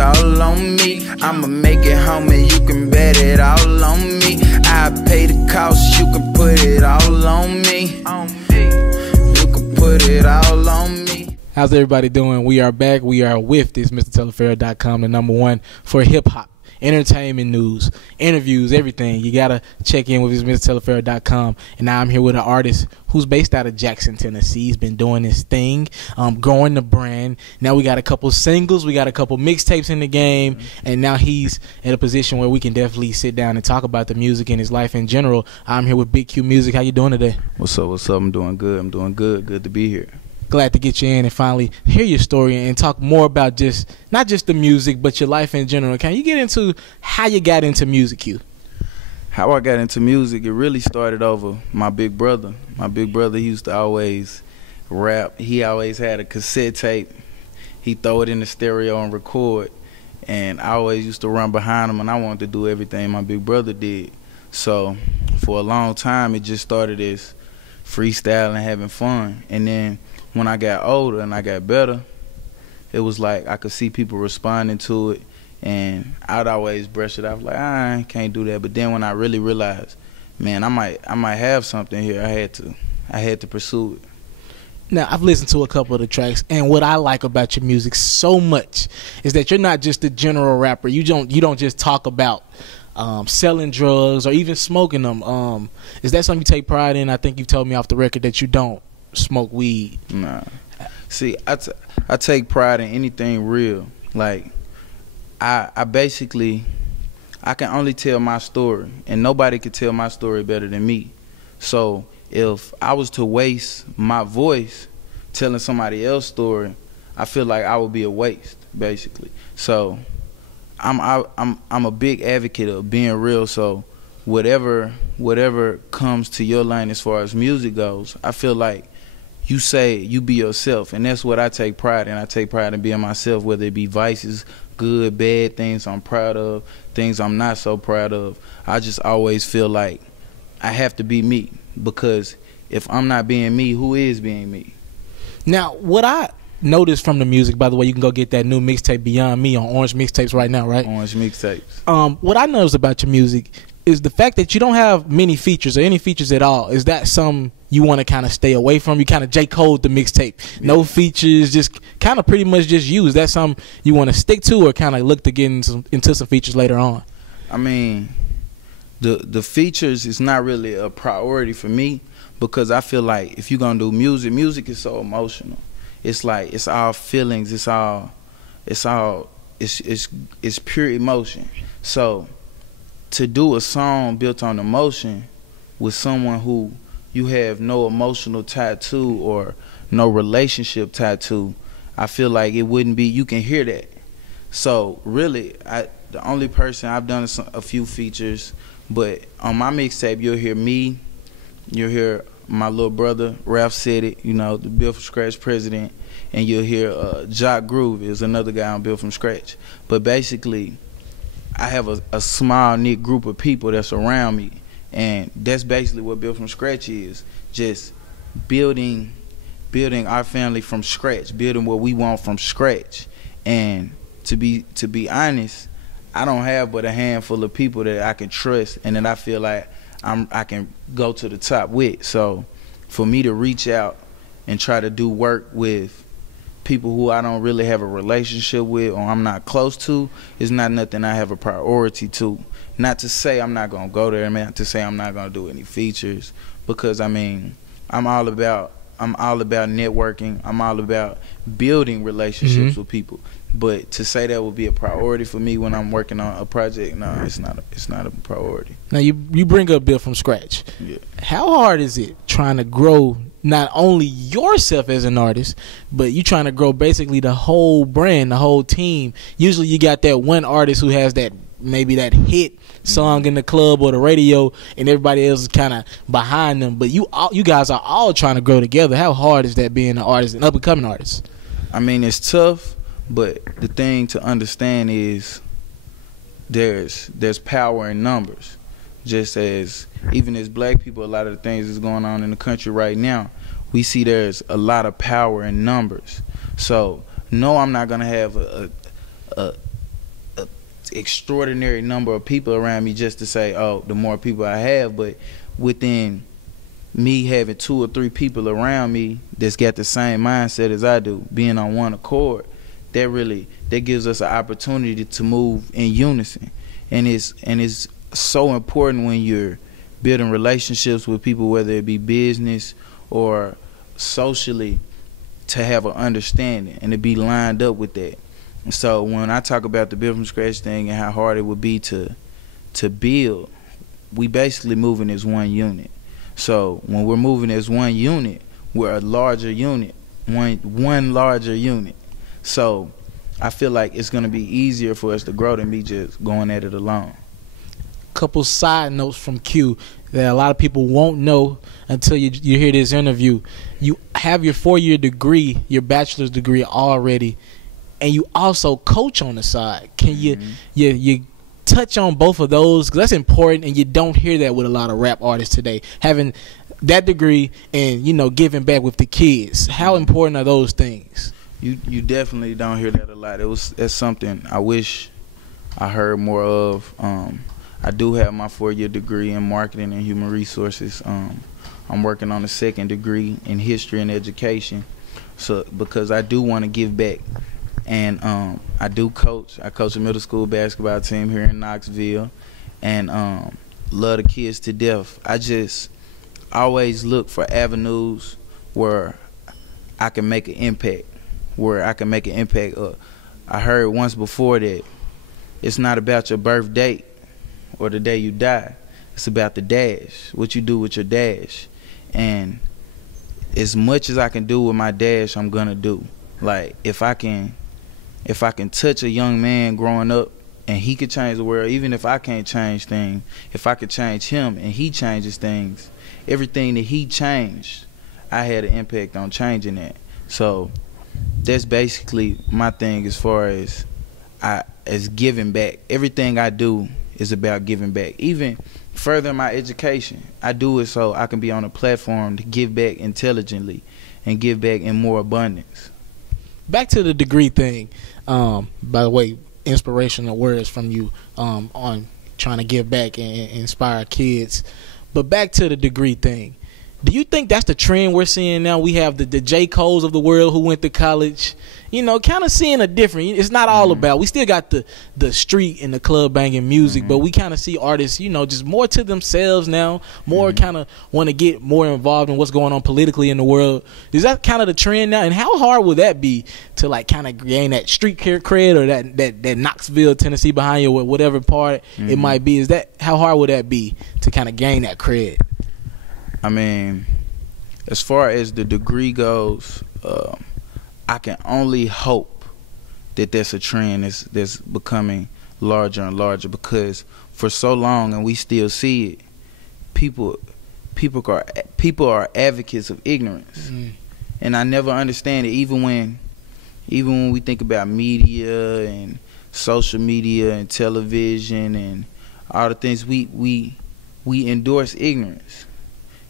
all on me. I'ma make it home and you can bet it all on me. I pay the cost, you can put it all on me. You can put it all on me. How's everybody doing? We are back. We are with this MrTellAffair.com, the #1 for hip-hop, entertainment news, interviews, everything. You got to check in with this MrTellAffair.com. And now I'm here with an artist who's based out of Jackson, Tennessee. He's been doing his thing, growing the brand. Now we got a couple singles. We got a couple mixtapes in the game. And now he's in a position where we can definitely sit down and talk about the music and his life in general. I'm here with BigQMusic. How you doing today? What's up? What's up? I'm doing good. I'm doing good. Good to be here. Glad to get you in and finally hear your story and talk more about just not just the music but your life in general. Can you get into how you got into music, Q? How I got into music, it really started over my big brother. My big brother, he used to always rap. He always had a cassette tape. He'd throw it in the stereo and record. And I always used to run behind him, and I wanted to do everything my big brother did. So for a long time, it just started as freestyling, having fun. And then when I got older and I got better, it was like I could see people responding to it, and I'd always brush it off like, I can't do that. But then when I really realized, man, I might have something here, I had to pursue it. Now, I've listened to a couple of the tracks, and what I like about your music so much is that you're not just a general rapper. You don't just talk about selling drugs or even smoking them. Is that something you take pride in? I think you've told me off the record that you don't smoke weed. Nah. See, I take pride in anything real. Like, I basically, I can only tell my story, and nobody can tell my story better than me. So if I was to waste my voice telling somebody else's story, I feel like I would be a waste, basically. So I'm a big advocate of being real. So whatever comes to your lane as far as music goes, I feel like you say you be yourself, and that's what I take pride in. I take pride in being myself, whether it be vices, good, bad, things I'm proud of, things I'm not so proud of. I just always feel like I have to be me, because if I'm not being me, who is being me? Now, what I noticed from the music, by the way, you can go get that new mixtape Beyond Me on Orange Mixtapes right now, right? Orange Mixtapes. What I noticed about your music is the fact that you don't have many features or any features at all. Is that something you want to kind of stay away from? You kind of J. Code the mixtape. Yeah. No features, just kind of pretty much just you. Is that something you want to stick to, or kind of look to get into some features later on? I mean, the features is not really a priority for me, because I feel like if you're going to do music is so emotional. It's like, it's all feelings. It's pure emotion. So to do a song built on emotion with someone who you have no emotional tie to or no relationship tied to, I feel like it wouldn't be, you can hear that. So really, the only person I've done a few features, but on my mixtape you'll hear me, you'll hear my little brother Ralph Said It, you know, the Built From Scratch president, and you'll hear Jock Groove is another guy on Built From Scratch. But basically, I have a small knit group of people that's around me, and that's basically what Built From Scratch is. Just building our family from scratch, building what we want from scratch. And to be honest, I don't have but a handful of people that I can trust and that I feel like I can go to the top with. So for me to reach out and try to do work with people who I don't really have a relationship with or I'm not close to is not nothing I have a priority to. Not to say I'm not gonna go there, not to say I'm not gonna do any features, because I mean, I'm all about networking. I'm all about building relationships with people. But to say that would be a priority for me when I'm working on a project, no, it's not a priority. Now you bring up Built From Scratch. Yeah. How hard is it trying to grow not only yourself as an artist, but you trying to grow basically the whole brand, the whole team? Usually you got that one artist who has that, maybe that hit song in the club or the radio, and everybody else is kind of behind them. But you guys are all trying to grow together. How hard is that being an artist, an up-and-coming artist? I mean, it's tough, but the thing to understand is there's power in numbers. Just as even as black people, a lot of the things that's going on in the country right now, we see there's a lot of power in numbers. So no, I'm not gonna have extraordinary number of people around me just to say, oh, the more people I have, but within me having 2 or 3 people around me that's got the same mindset as I do, being on one accord, that gives us an opportunity to move in unison. And it's so important when you're building relationships with people, whether it be business or socially, to have an understanding and to be lined up with that. And so when I talk about the build from scratch thing and how hard it would be to build, we basically moving as one unit. So when we're moving as one unit, we're a larger unit, one larger unit. So I feel like it's going to be easier for us to grow than me just going at it alone. Couple side notes from Q that a lot of people won't know until you hear this interview. You have your 4-year degree, your bachelor's degree already, and you also coach on the side. Can you touch on both of those? 'Cause that's important, and you don't hear that with a lot of rap artists today. Having that degree and, you know, giving back with the kids. How important are those things? You definitely don't hear that a lot. That's something I wish I heard more of. I do have my 4-year degree in marketing and human resources. I'm working on a 2nd degree in history and education, so because I do want to give back. And I do coach. I coach a middle school basketball team here in Knoxville, and love the kids to death. I just always look for avenues where I can make an impact. I heard once before that it's not about your birth date or the day you die. It's about the dash, what you do with your dash. And as much as I can do with my dash, I'm gonna do. Like, if I can touch a young man growing up and he could change the world, even if I can't change things, if I could change him and he changes things, everything that he changed, I had an impact on changing that. So that's basically my thing as far as giving back. Everything I do is about giving back. Even further my education, I do it so I can be on a platform to give back intelligently and give back in more abundance. Back to the degree thing. By the way, inspirational words from you on trying to give back and inspire kids. But back to the degree thing. Do you think that's the trend we're seeing now? We have the J. Coles of the world who went to college, you know, kind of seeing a different. It's not all about. We still got the street and the club banging music, but we kind of see artists, you know, just more to themselves now, more kind of want to get more involved in what's going on politically in the world. Is that kind of the trend now? And how hard would that be to, like, kind of gain that street cred or that Knoxville, Tennessee behind you, or whatever part it might be? How hard would that be to kind of gain that cred? I mean, as far as the degree goes, I can only hope that that's a trend that's becoming larger and larger, because for so long, and we still see it, people are advocates of ignorance, and I never understand it. Even when we think about media and social media and television and all the things, we endorse ignorance.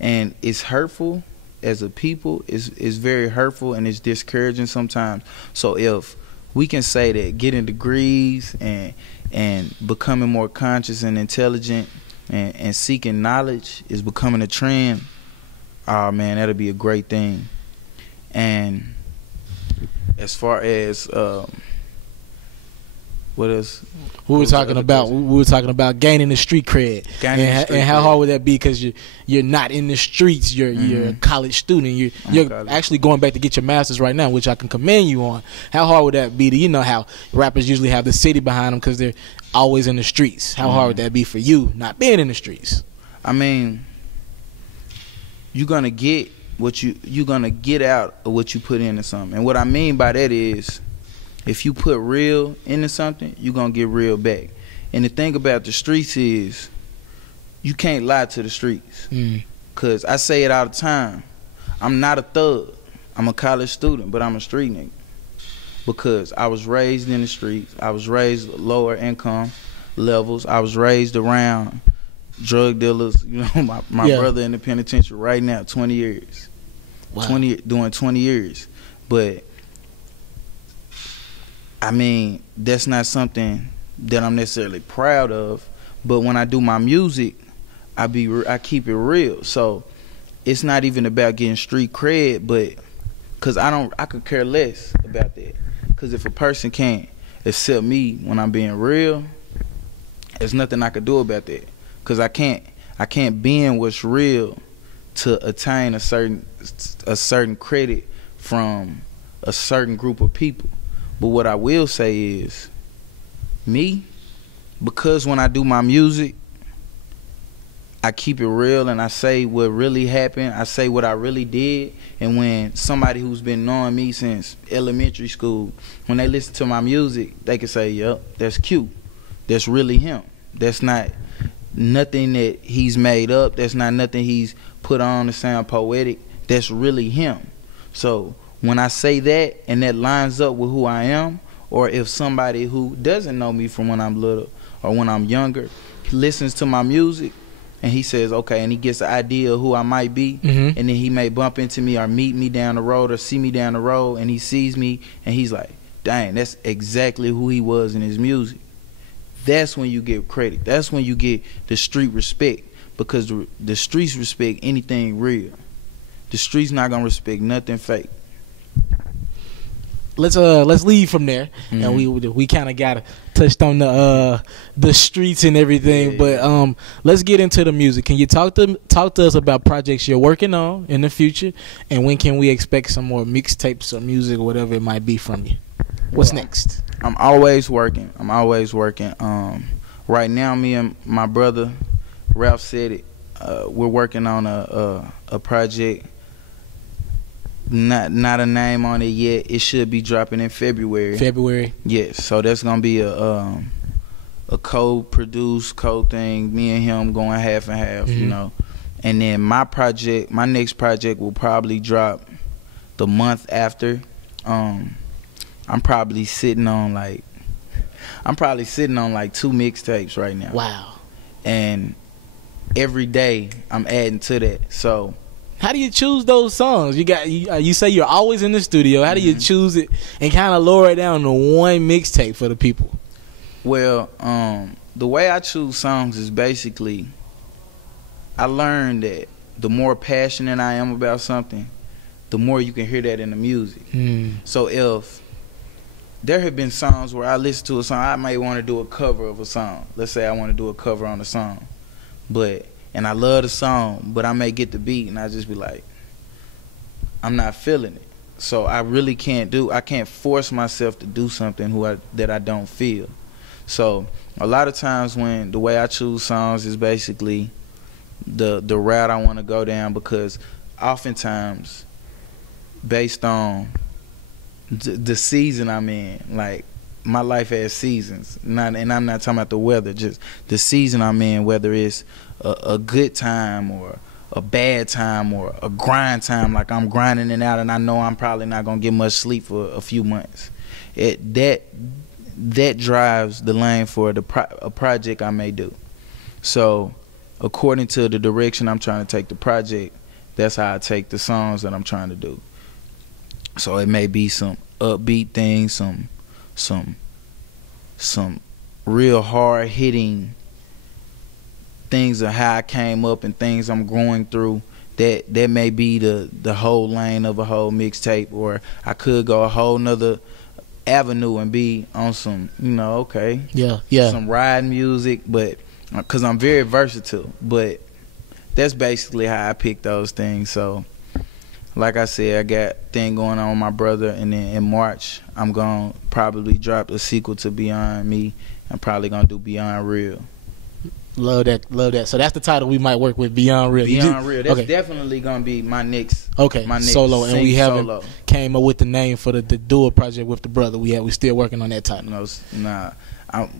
And it's hurtful as a people. It's very hurtful, and it's discouraging sometimes. So if we can say that getting degrees and becoming more conscious and intelligent and seeking knowledge is becoming a trend, oh man, that'll be a great thing. And as far as what else? We were talking about gaining the street cred, and how hard would that be? Because you're not in the streets. You're a college student. You're actually going back to get your master's right now, which I can commend you on. How hard would that be? You know how rappers usually have the city behind them because they're always in the streets. How hard would that be for you not being in the streets? I mean, you're gonna get you're gonna get out of what you put into something, and what I mean by that is, if you put real into something, you're going to get real back. And the thing about the streets is, you can't lie to the streets. Because I say it all the time. I'm not a thug. I'm a college student, but I'm a street nigga. Because I was raised in the streets. I was raised lower income levels. I was raised around drug dealers. You know, my brother in the penitentiary right now, 20 years. Wow. Doing 20 years. But I mean, that's not something that I'm necessarily proud of. But when I do my music, I keep it real. So it's not even about getting street cred, but cause I could care less about that. Cause if a person can't accept me when I'm being real, there's nothing I could do about that. Cause I can't bend what's real to attain a certain credit from a certain group of people. But what I will say is, me, because when I do my music, I keep it real and I say what really happened. I say what I really did. And when somebody who's been knowing me since elementary school, when they listen to my music, they can say, yup, that's cute. That's really him. That's not nothing that he's made up. That's not nothing he's put on to sound poetic. That's really him. So when I say that and that lines up with who I am, or if somebody who doesn't know me from when I'm little or when I'm younger listens to my music and he says, okay, and he gets an idea of who I might be, and then he may bump into me or meet me down the road or see me down the road, and he sees me and he's like, dang, that's exactly who he was in his music. That's when you get credit. That's when you get the street respect, because the streets respect anything real. The streets not gonna respect nothing fake. Let's leave from there, and we kind of got touched on the streets and everything, but let's get into the music. Can you talk to us about projects you're working on in the future, and when can we expect some more mixtapes or music or whatever it might be from you? What's next? I'm always working. Right now, me and my brother Ralph said it. We're working on a project. Not a name on it yet. It should be dropping in February. February. Yes. So that's gonna be a co-produced thing. Me and him going half and half. You know. And then my next project will probably drop the month after. I'm probably sitting on like 2 mixtapes right now. Wow. And every day I'm adding to that. So how do you choose those songs? You say you're always in the studio. How do you choose it and kind of lower it down to one mixtape for the people? Well, the way I choose songs is basically, I learned that the more passionate I am about something, the more you can hear that in the music. So if there have been songs where I listen to a song, I may want to do a cover of a song. Let's say I want to do a cover on a song, and I love the song, but I may get the beat and I just be like, I'm not feeling it. So I really can't force myself to do something that I don't feel. So a lot of times when the way I choose songs is basically the route I want to go down, because oftentimes based on the season I'm in, like my life has seasons, and I'm not talking about the weather, just the season I'm in, whether it's a good time or a bad time or a grind time, like I'm grinding it out and I know I'm probably not gonna get much sleep for a few months. That drives the lane for a project I may do. So according to the direction I'm trying to take the project, that's how I take the songs that I'm trying to do. So it may be some upbeat things, some real hard hitting things of how I came up and things I'm going through. That may be the whole lane of a whole mixtape, or I could go a whole nother avenue and be on some, some ride music, but because I'm very versatile. But that's basically how I pick those things. So like I said, I got a thing going on with my brother, and then in March I'm gonna probably drop a sequel to Beyond Me. I'm probably gonna do Beyond Real. Love that. So that's the title we might work with, Beyond Real. Beyond Real. That's definitely gonna be my next. My next solo, and we haven't came up with the name for the dual project with the brother. We still working on that title.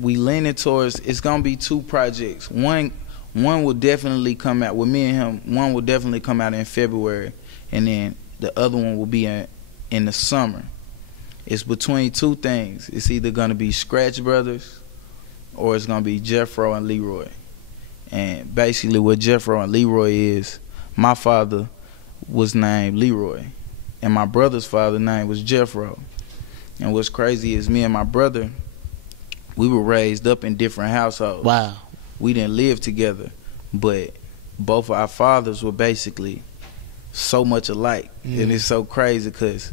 We leaning towards, it's gonna be 2 projects. One will definitely come out with me and him. One will definitely come out in February, and then the other one will be in the summer. It's between 2 things. It's either gonna be Scratch Brothers, or it's gonna be Jeffro and Leroy. And basically what Jeffro and Leroy is, my father was named Leroy, and my brother's father's name was Jeffro. And what's crazy is me and my brother, we were raised up in different households. Wow. We didn't live together, but both of our fathers were basically so much alike. And it's so crazy because,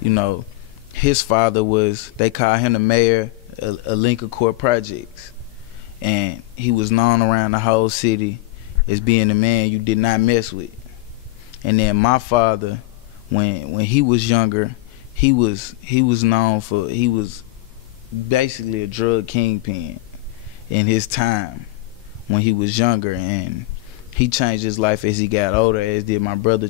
you know, his father was, they call him the mayor of Lincoln Court Projects. And he was known around the whole city as being the man you did not mess with. And then my father, when he was younger, he was known for, he was basically a drug kingpin in his time when he was younger, and he changed his life as he got older, as did my brother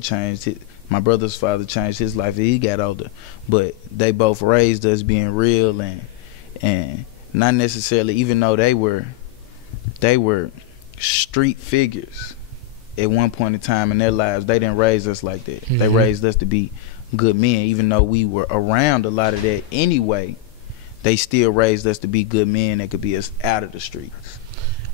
my brother's father changed his life as he got older. But they both raised us being real and not necessarily, even though they were street figures at one point in time in their lives, they didn't raise us like that. They raised us to be good men. Even though we were around a lot of that anyway, they still raised us to be good men that could be us out of the streets.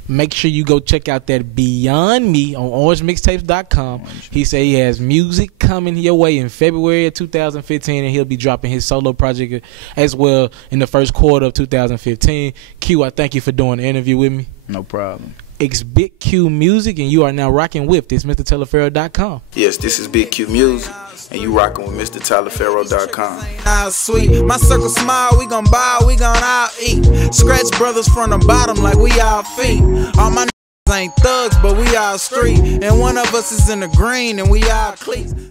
Make sure you go check out that Beyond Me on orangemixtapes.com. He said he has music coming your way in February of 2015, and he'll be dropping his solo project as well in the first quarter of 2015. Q, I thank you for doing the interview with me. No problem. It's BigQMusic, and you are now rocking with this MrTaliaferro.com. Yes, this is BigQMusic, and you rocking with MrTaliaferro.com. Sweet, my circle smile, we gon' buy, we gon' all eat. Scratch brothers from the bottom like we all feet. All my ain't thugs, but we all street. And one of us is in the green, and we all cleats.